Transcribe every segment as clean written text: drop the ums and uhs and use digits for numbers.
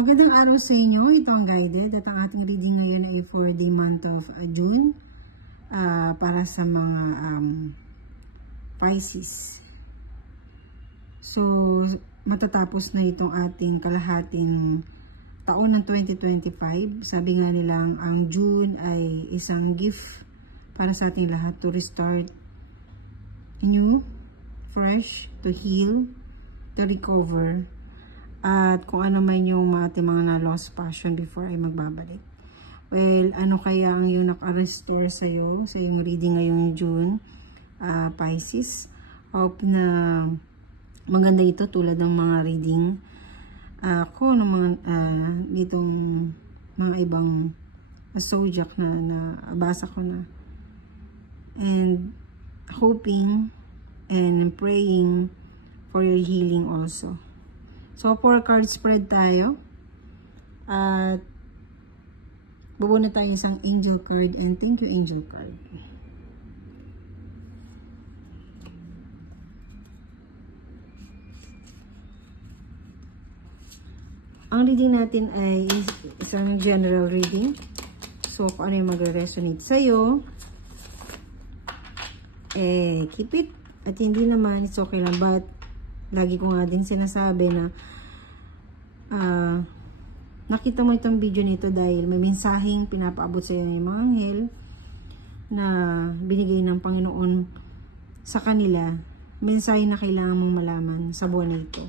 Magandang araw sa inyo. Ito ang guided at ang ating reading ngayon ay for the month of June para sa mga Pisces. So, matatapos na itong ating kalahating taon ng 2025. Sabi nga nilang ang June ay isang gift para sa ating lahat to restart new, fresh, to heal, to recover, at kung ano man yung ating mga na-lost passion before ay magbabalik. Well, ano kaya ang yung naka-restore sa'yo sa yung reading ngayong June, Pisces? Hope na maganda ito tulad ng mga reading ko ng mga ditong mga ibang zodiac na nabasa ko na. And hoping and praying for your healing also. So, 4 card spread tayo. At bubuo na tayo isang angel card. And thank you, angel card. Ang reading natin ay isang general reading. So, kung ano yung magre-resonate sa'yo, keep it. At hindi naman, it's okay lang. But, lagi ko nga din sinasabi na nakita mo itong video nito dahil may mensaheng pinapaabot sa iyo ng mga anghel na binigay ng Panginoon sa kanila. Mensahe na kailangan mong malaman sa buwan na ito.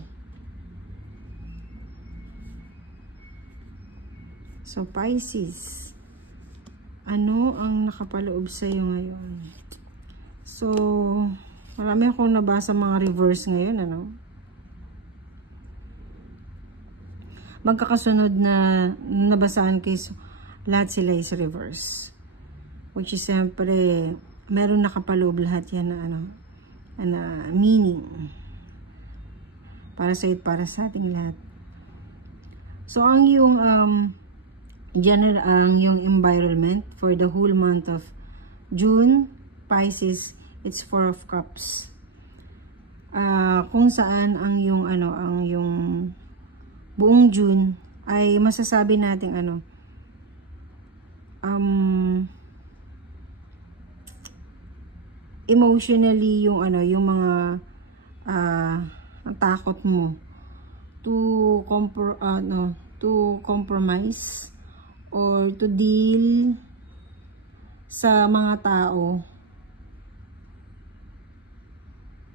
So, Pisces, ano ang nakapaloob sa iyo ngayon? So, marami akong nabasa mga reverse ngayon, ano? Magkakasunod na nabasaan kayo, lahat sila is reverse. Which is, siyempre, meron nakapaloob lahat yan na meaning. Para sa iyo, para sa ating lahat. So, ang yung, general, ang yung environment for the whole month of June, Pisces, it's 4 of Cups. Kung saan ang yung ang yung buong June ay masasabi nating emotionally yung yung mga takot mo to compromise or to deal sa mga tao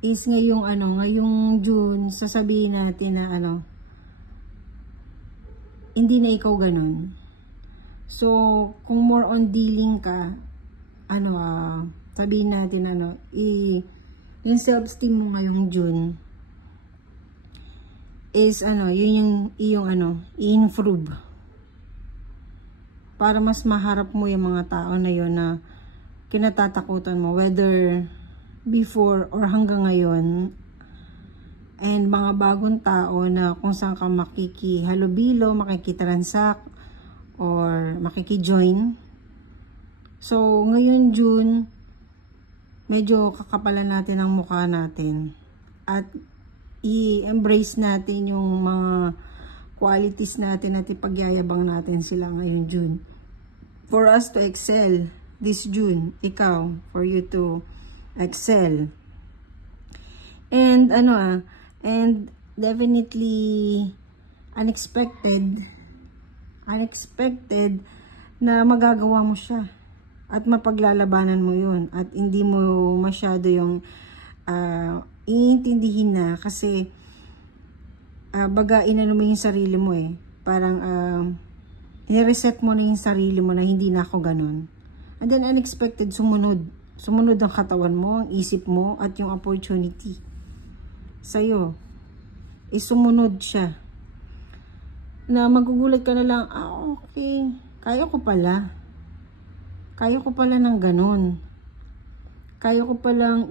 is ngayong June, sasabihin natin na hindi na ikaw ganun. So, kung more on dealing ka, sabihin natin yung self-esteem mo ngayong June is yun yung i-improve. Para mas maharap mo yung mga tao na yun na kinatatakutan mo, whether before or hanggang ngayon, and mga bagong tao na kung saan ka makikihalubilo, makikitransact, or makikijoin. So, ngayon June, medyo kakapalan natin ang mukha natin. At i-embrace natin yung mga qualities natin at ipagyayabang natin sila ngayon June. For us to excel this June, ikaw, for you to excel. And and definitely unexpected na magagawa mo siya at mapaglalabanan mo yun at hindi mo masyado yung iintindihin na kasi baga inano mo yung sarili mo parang i-reset mo na yung sarili mo na hindi na ako ganun. And then unexpected, sumunod ang katawan mo, ang isip mo at yung opportunity sa'yo, sumunod siya. Na magugulat ka na lang, okay, kaya ko pala ng ganun. Kaya ko palang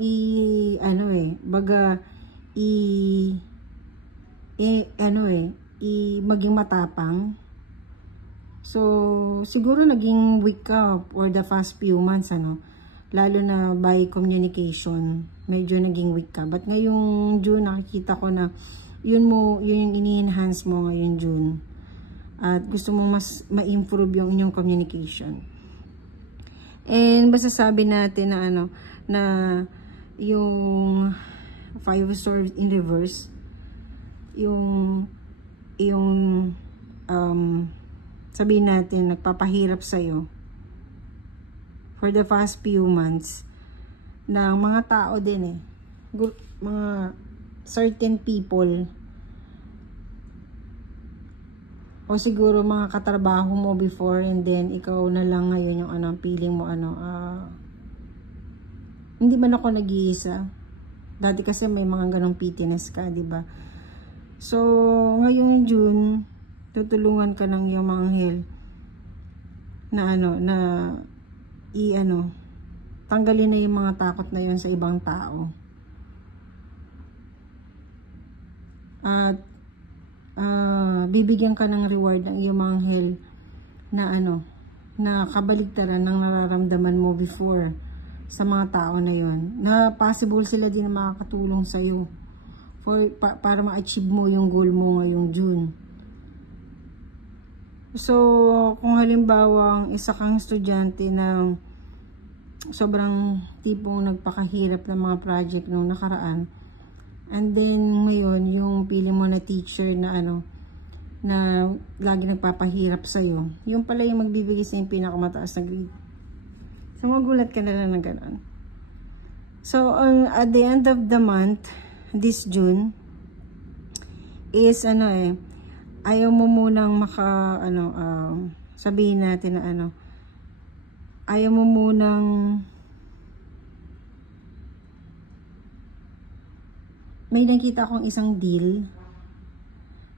maging matapang. So, siguro naging weak ka for the past few months, lalo na by communication, medyo naging weak ka. But ngayong June, nakikita ko na yun yung ini-enhance mo ngayong June. at gusto mo mas ma-improve yung inyong communication. And basta sabi natin na ano, na yung 5 of Swords in reverse, yung sabihin natin nagpapahirap sa'yo for the past few months ng mga tao din mga certain people o siguro mga katrabaho mo before, and then ikaw na lang ngayon yung feeling mo hindi man ako nag-iisa. Dati kasi may mga ganong pittiness ka, di ba? So ngayong June, tutulungan ka ng iyong mga anghel na tanggalin na yung mga takot na yun sa ibang tao. At bibigyan ka ng reward ng iyong mga anghel na kabaligtaran ng nararamdaman mo before sa mga tao na yon, na possible sila din na makakatulong sa'yo para ma-achieve mo yung goal mo ngayong June. So kung halimbawa isa kang estudyante na sobrang tipong nagpakahirap ng mga project nung nakaraan, and then ngayon yung pili mo na teacher na na lagi nagpapahirap sa'yo, yung pala yung magbibigay sa yung pinakamataas na grade. So magulat ka na lang ng gano'n. So at the end of the month, this June is ayaw mo munang sabihin natin na ayaw mo munang may nakita akong isang deal,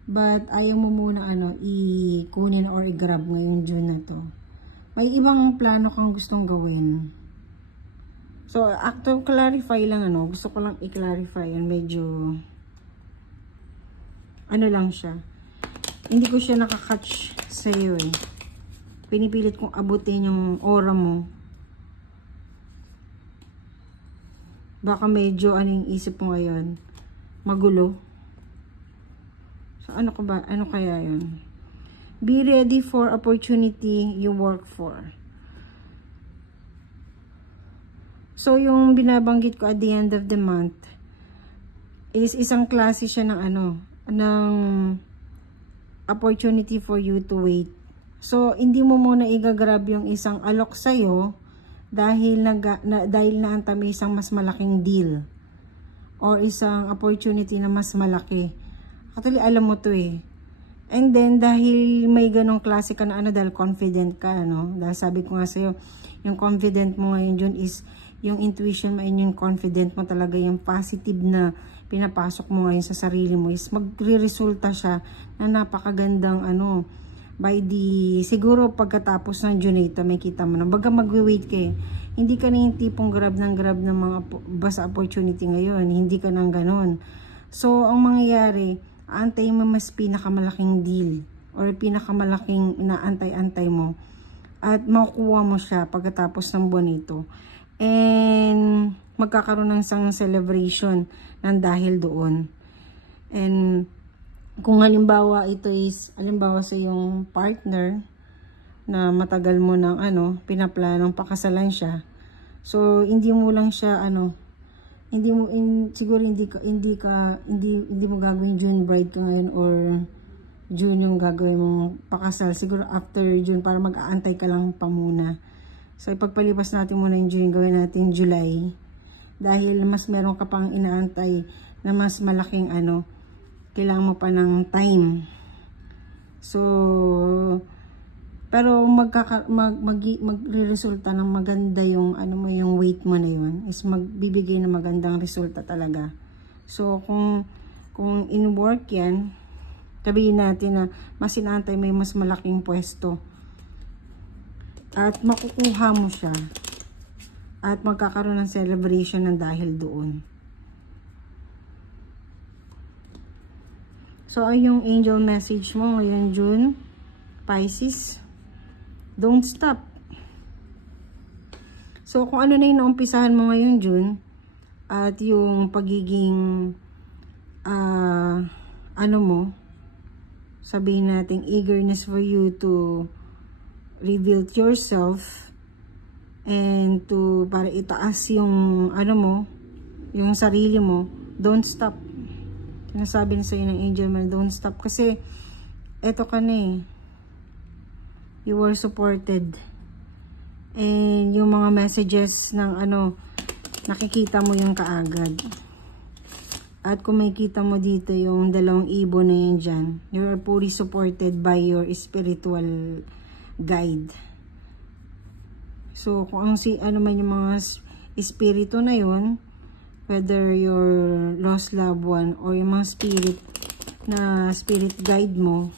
but ayaw mo muna ikunin or i-grab ngayong June na to. May ibang plano kang gustong gawin. So to clarify lang gusto ko lang i-clarify yan, medyo lang siya. Hindi ko siya nakakatch sa iyo Pinipilit kong abutin yung aura mo. Baka medyo yung isip mo ngayon, magulo. So ano kaya yun? Be ready for opportunity you work for. So yung binabanggit ko at the end of the month is isang klase siya ng opportunity for you to wait. So hindi mo muna igagrab yung isang alok sa'yo dahil naantay may isang mas malaking deal or isang opportunity na mas malaki. Actually alam mo to And then dahil may ganong klase ka na dahil confident ka dahil sabi ko nga sa'yo, yung confident mo ngayon dyan is yung intuition mo, yung confident mo talaga, yung positive na pinapasok mo ngayon sa sarili mo is magre-resulta siya na napakagandang by siguro pagkatapos ng June ito, may kita mo na baga magwi-wait ka hindi ka na yung tipong grab ng mga basta opportunity ngayon, hindi ka nang ganon. So ang mangyayari, antay mo mas pinakamalaking deal or pinakamalaking inaantay-antay mo at makukuha mo siya pagkatapos ng buwan ito. And magkakaroon ng isang celebration ng dahil doon. And kung halimbawa ito is sa yung partner na matagal mo ng pinaplanong pakasalan siya. So hindi mo lang siya siguro hindi mo gagawin June bride ka ngayon or June yung gagawin mong pakasal. Siguro after June para mag-aantay ka lang pa muna. So ipagpalipas natin muna yung June, gawin natin July. Dahil mas meron ka pang inaantay na mas malaking kailangan mo pa ng time. So pero magre-resulta ng maganda yung yung weight mo na yun is magbibigay ng magandang resulta talaga. So kung in work yan, sabihin natin na mas inaantay may mas malaking pwesto at makukuha mo siya at magkakaroon ng celebration ng dahil doon. So ay yung angel message mo ngayon June, Pisces. Don't stop. So, kung ano na yung naumpisahan mo ngayon, June, at yung pagiging, mo, sabihin natin eagerness for you to reveal yourself and to para itaas yung ano mo, yung sarili mo. Don't stop. Sinasabi na sa'yo ng angel man, don't stop. Kasi eto ka na eh, you were supported. And yung mga messages ng ano, nakikita mo yung kaagad. At kung makikita mo dito yung dalawang ibon na yan dyan, you are fully supported by your spiritual guide. So, kung ano man yung mga espiritu na yun, whether your lost loved one or yung mga spirit guide mo,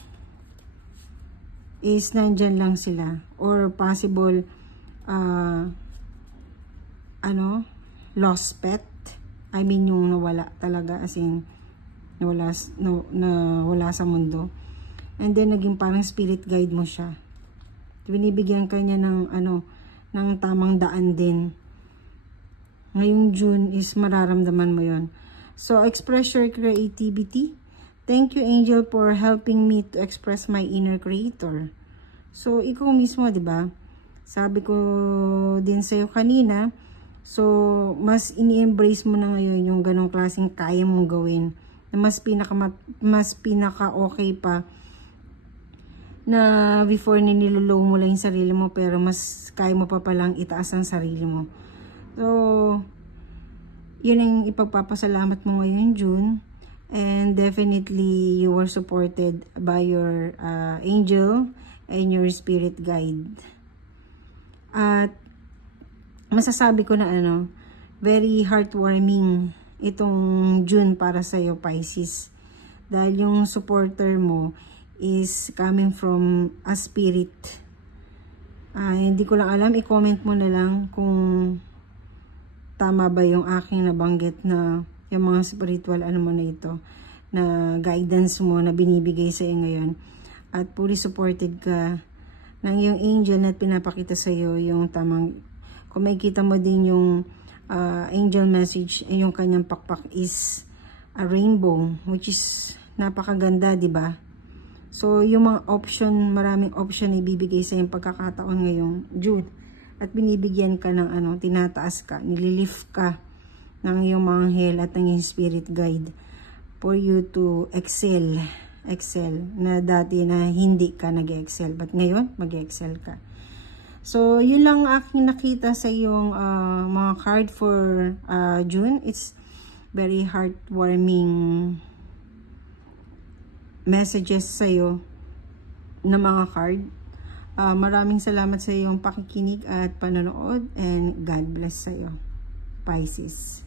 is nandyan lang sila. Or possible, lost pet. I mean, yung nawala talaga, as in, nawala sa mundo. And then, naging parang spirit guide mo siya. Binibigyan ka niya ng, ng tamang daan din. Ngayong June is mararamdaman mo yon. So, express your creativity. Thank you, angel, for helping me to express my inner creator. So, ikaw mismo, di ba? Sabi ko din sa'yo kanina, so, mas ini-embrace mo na ngayon yung ganong klaseng kaya mong gawin. Na mas pinaka-okay pa na before nilolow mo lang yung sarili mo, pero mas kaya mo pa palang itaas ang sarili mo. So, yun ang ipagpapasalamat mo ngayon, June. And definitely, you were supported by your angel and your spirit guide. At masasabi ko na very heartwarming itong June para sa'yo, Pisces. Dahil yung supporter mo is coming from a spirit. Hindi ko lang alam, i-comment mo na lang kung tama ba yung aking nabanggit na yung mga spiritual mo na ito, na guidance mo na binibigay sa'yo ngayon. At fully supported ka ng iyong angel na pinapakita sa'yo yung tamang. Kung makikita mo din yung angel message, yung kanyang pakpak is a rainbow, which is napakaganda, di ba? So, yung mga option, maraming option na ibibigay sa yung pagkakataon ngayong June. At binibigyan ka ng tinataas ka, nililift ka ng iyong mga anghel at ng iyong spirit guide for you to excel na dati na hindi ka nag-excel, but ngayon mag-excel ka. So yun lang aking nakita sa iyong mga card for June. It's very heartwarming messages sa iyo na mga card. Maraming salamat sa iyong pakikinig at panonood, and God bless sa iyo, Pisces.